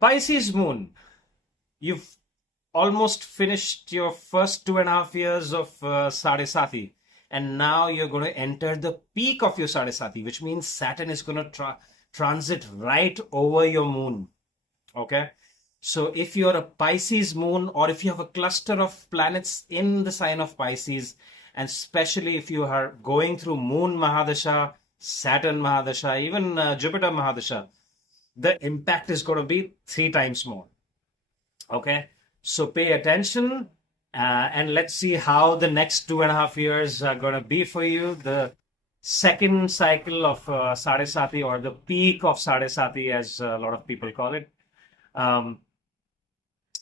Pisces moon, you've almost finished your first 2.5 years of Sade Sati, and now you're going to enter the peak of your Sade Sati, which means Saturn is going to transit right over your moon. Okay. So if you're a Pisces moon, or if you have a cluster of planets in the sign of Pisces, and especially if you are going through Moon Mahadasha, Saturn Mahadasha, even Jupiter Mahadasha, the impact is going to be 3 times more. Okay. So pay attention, and let's see how the next 2.5 years are going to be for you. The second cycle of Sade Sati, or the peak of Sade Sati, as a lot of people call it. Um,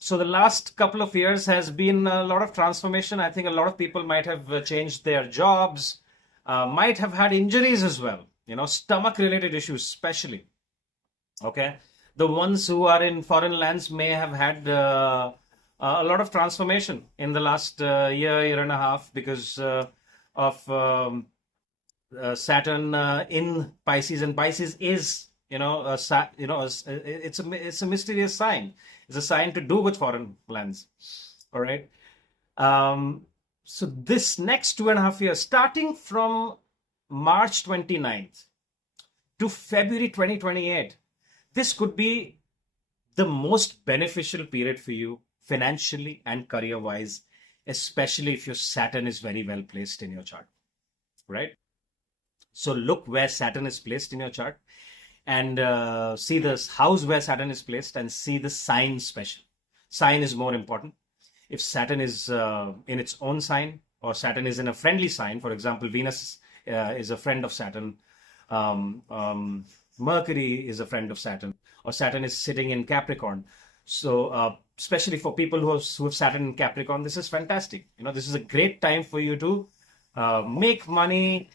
so the last couple of years has been a lot of transformation. I think a lot of people might have changed their jobs, might have had injuries as well, stomach related issues, especially. Okay. The ones who are in foreign lands may have had a lot of transformation in the last year and a half, because of Saturn in Pisces, and Pisces is, it's a mysterious sign. It's a sign to do with foreign lands. All right. So this next 2.5 years, starting from March 29th to February 2028, this could be the most beneficial period for you financially and career wise, especially if your Saturn is very well placed in your chart, right? So look where Saturn is placed in your chart, and see this house where Saturn is placed, and see the sign special. Sign is more important. If Saturn is in its own sign, or Saturn is in a friendly sign, for example, Venus is a friend of Saturn, Mercury is a friend of Saturn, or Saturn is sitting in Capricorn. So especially for people who have Saturn in Capricorn, this is fantastic. This is a great time for you to make money.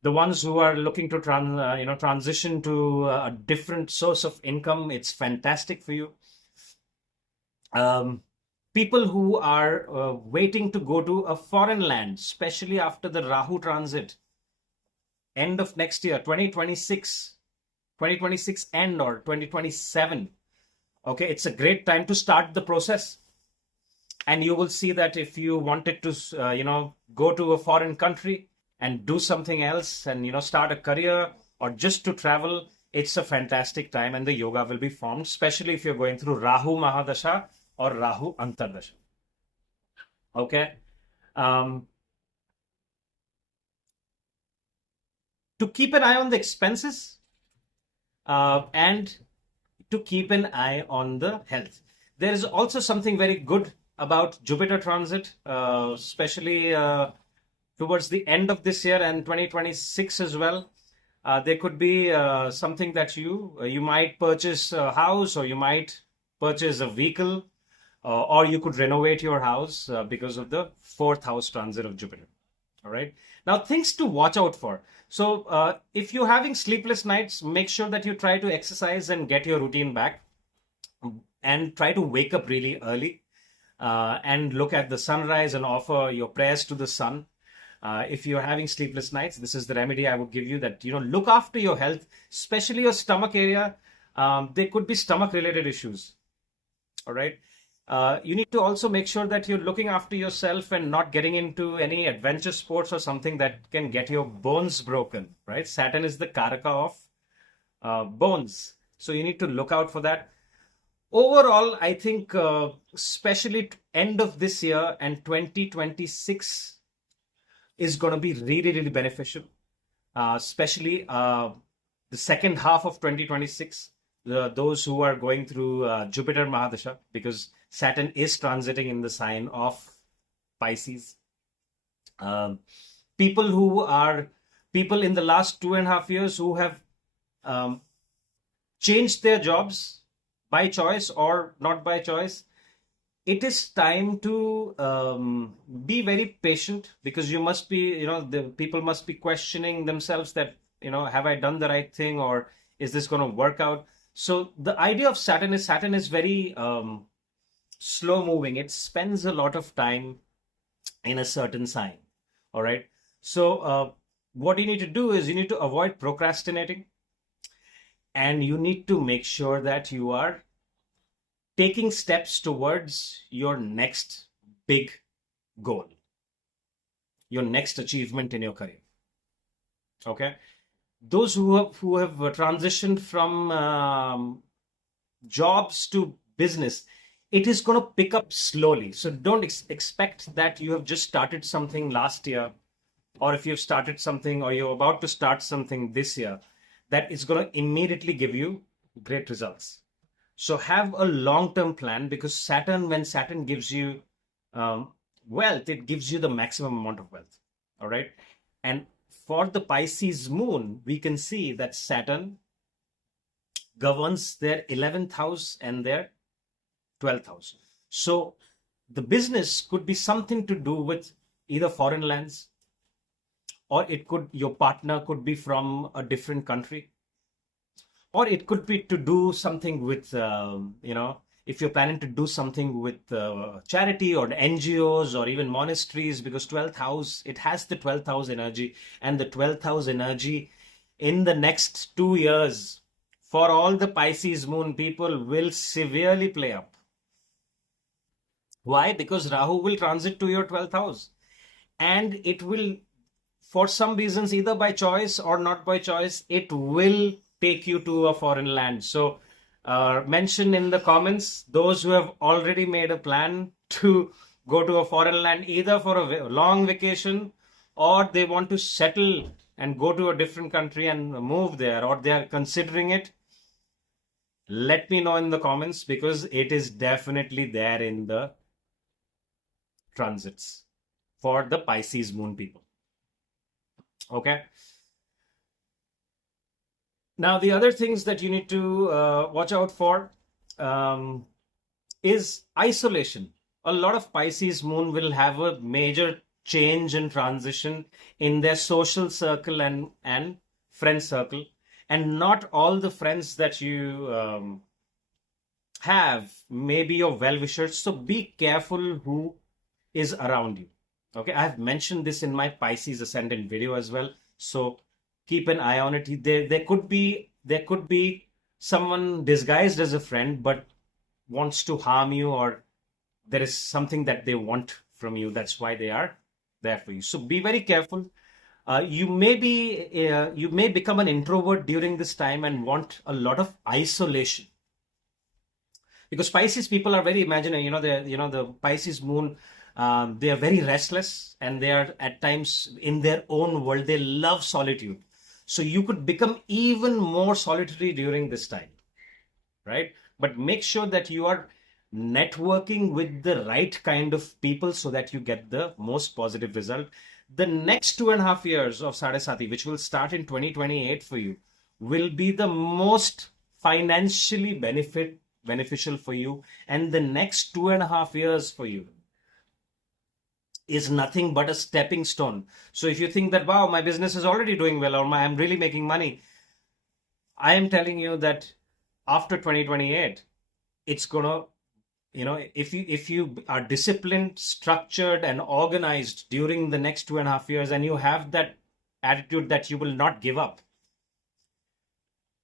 The ones who are looking to transition to a different source of income, it's fantastic for you. People who are waiting to go to a foreign land, especially after the Rahu transit, end of next year, 2026 end, or 2027. Okay, it's a great time to start the process. And you will see that if you wanted to, go to a foreign country and do something else, and, start a career, or just to travel, it's a fantastic time, and the yoga will be formed, especially if you're going through Rahu Mahadasha or Rahu Antardasha. Okay. To keep an eye on the expenses, and to keep an eye on the health. There is also something very good about Jupiter transit, especially towards the end of this year and 2026 as well. There could be something that you might purchase a house, or you might purchase a vehicle, or you could renovate your house because of the fourth house transit of Jupiter. All right. Now, things to watch out for. So if you're having sleepless nights, make sure that you try to exercise and get your routine back, and try to wake up really early, and look at the sunrise and offer your prayers to the sun. If you're having sleepless nights, this is the remedy I would give you, that, look after your health, especially your stomach area. There could be stomach related issues. All right. You need to also make sure that you're looking after yourself and not getting into any adventure sports or something that can get your bones broken, right? Saturn is the Karaka of bones. So you need to look out for that. Overall, I think especially end of this year and 2026 is going to be really, really beneficial, especially the second half of 2026. Those who are going through Jupiter Mahadasha, because Saturn is transiting in the sign of Pisces. People in the last 2.5 years who have changed their jobs by choice or not by choice, it is time to be very patient, because you must be, the people must be questioning themselves that, have I done the right thing, or is this going to work out? So the idea of Saturn is very slow moving. It spends a lot of time in a certain sign. All right. So what you need to do is you need to avoid procrastinating, and you need to make sure that you are taking steps towards your next big goal, your next achievement in your career. Okay, those who have transitioned from jobs to business, it is going to pick up slowly. So don't expect that you have just started something last year, or if you've started something or you're about to start something this year, that is going to immediately give you great results. So have a long-term plan, because Saturn, when Saturn gives you wealth, it gives you the maximum amount of wealth. All right. And for the Pisces moon, we can see that Saturn governs their 11th house and their 12th house. So the business could be something to do with either foreign lands, or your partner could be from a different country, or it could be to do something with, if you're planning to do something with charity or NGOs or even monasteries, because 12th house, it has the 12th house energy, and the 12th house energy in the next 2 years for all the Pisces moon people will severely play up. Why? Because Rahu will transit to your 12th house, and it will, for some reasons, either by choice or not by choice, it will take you to a foreign land. So mention in the comments those who have already made a plan to go to a foreign land, either for a long vacation, or they want to settle and go to a different country and move there, or they are considering it. Let me know in the comments, because it is definitely there in the transits for the Pisces moon people. Okay. Now, the other things that you need to watch out for is isolation. A lot of Pisces moon will have a major change and transition in their social circle and friend circle. And not all the friends that you have may be your well-wishers. So be careful who is around you. Okay, I have mentioned this in my Pisces Ascendant video as well. So keep an eye on it. There could be someone disguised as a friend but wants to harm you, or there is something that they want from you. That's why they are there for you. So be very careful. You may become an introvert during this time and want a lot of isolation, because Pisces people are very imaginative. The Pisces moon, they are very restless, and they are at times in their own world. They love solitude. So you could become even more solitary during this time, right? But make sure that you are networking with the right kind of people so that you get the most positive result. The next 2.5 years of Sade Sati, which will start in 2028 for you, will be the most financially beneficial for you. And the next 2.5 years for you is nothing but a stepping stone. So if you think that, wow, my business is already doing well, or I'm really making money, I am telling you that after 2028, it's gonna, if you are disciplined, structured, and organized during the next 2.5 years, and you have that attitude that you will not give up,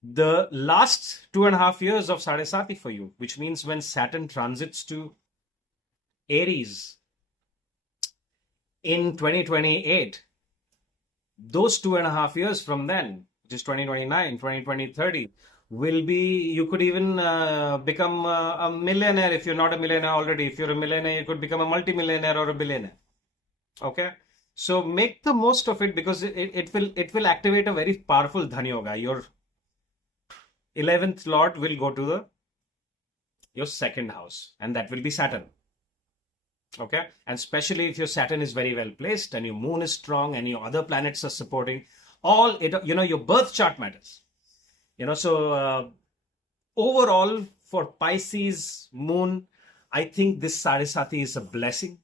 the last 2.5 years of Sade Sati for you, which means when Saturn transits to Aries in 2028, those 2.5 years from then, which is 2029, 2030, will be, you could even become a millionaire if you're not a millionaire already. If you're a millionaire, you could become a multimillionaire or a billionaire. Okay, so make the most of it, because it will activate a very powerful Dhan Yoga. Your 11th lord will go to your second house, and that will be Saturn. Okay, and especially if your Saturn is very well placed and your moon is strong and your other planets are supporting, all it, your birth chart matters. So overall for Pisces moon, I think this Sade Sati is a blessing,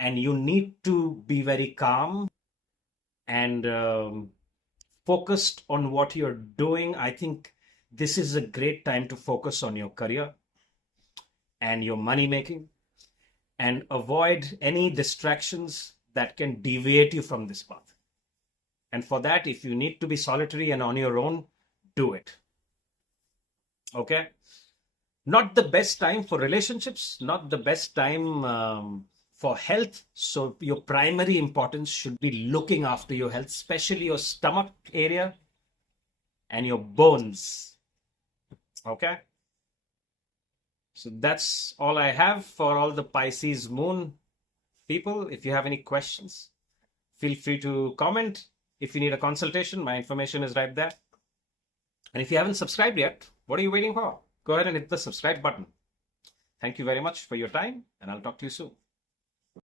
and you need to be very calm and focused on what you're doing. I think this is a great time to focus on your career and your money making, and avoid any distractions that can deviate you from this path. And for that, if you need to be solitary and on your own, do it. Okay. Not the best time for relationships, not the best time for health. So your primary importance should be looking after your health, especially your stomach area and your bones. Okay. So that's all I have for all the Pisces moon people. If you have any questions, feel free to comment. If you need a consultation, my information is right there. And if you haven't subscribed yet, what are you waiting for? Go ahead and hit the subscribe button. Thank you very much for your time, and I'll talk to you soon.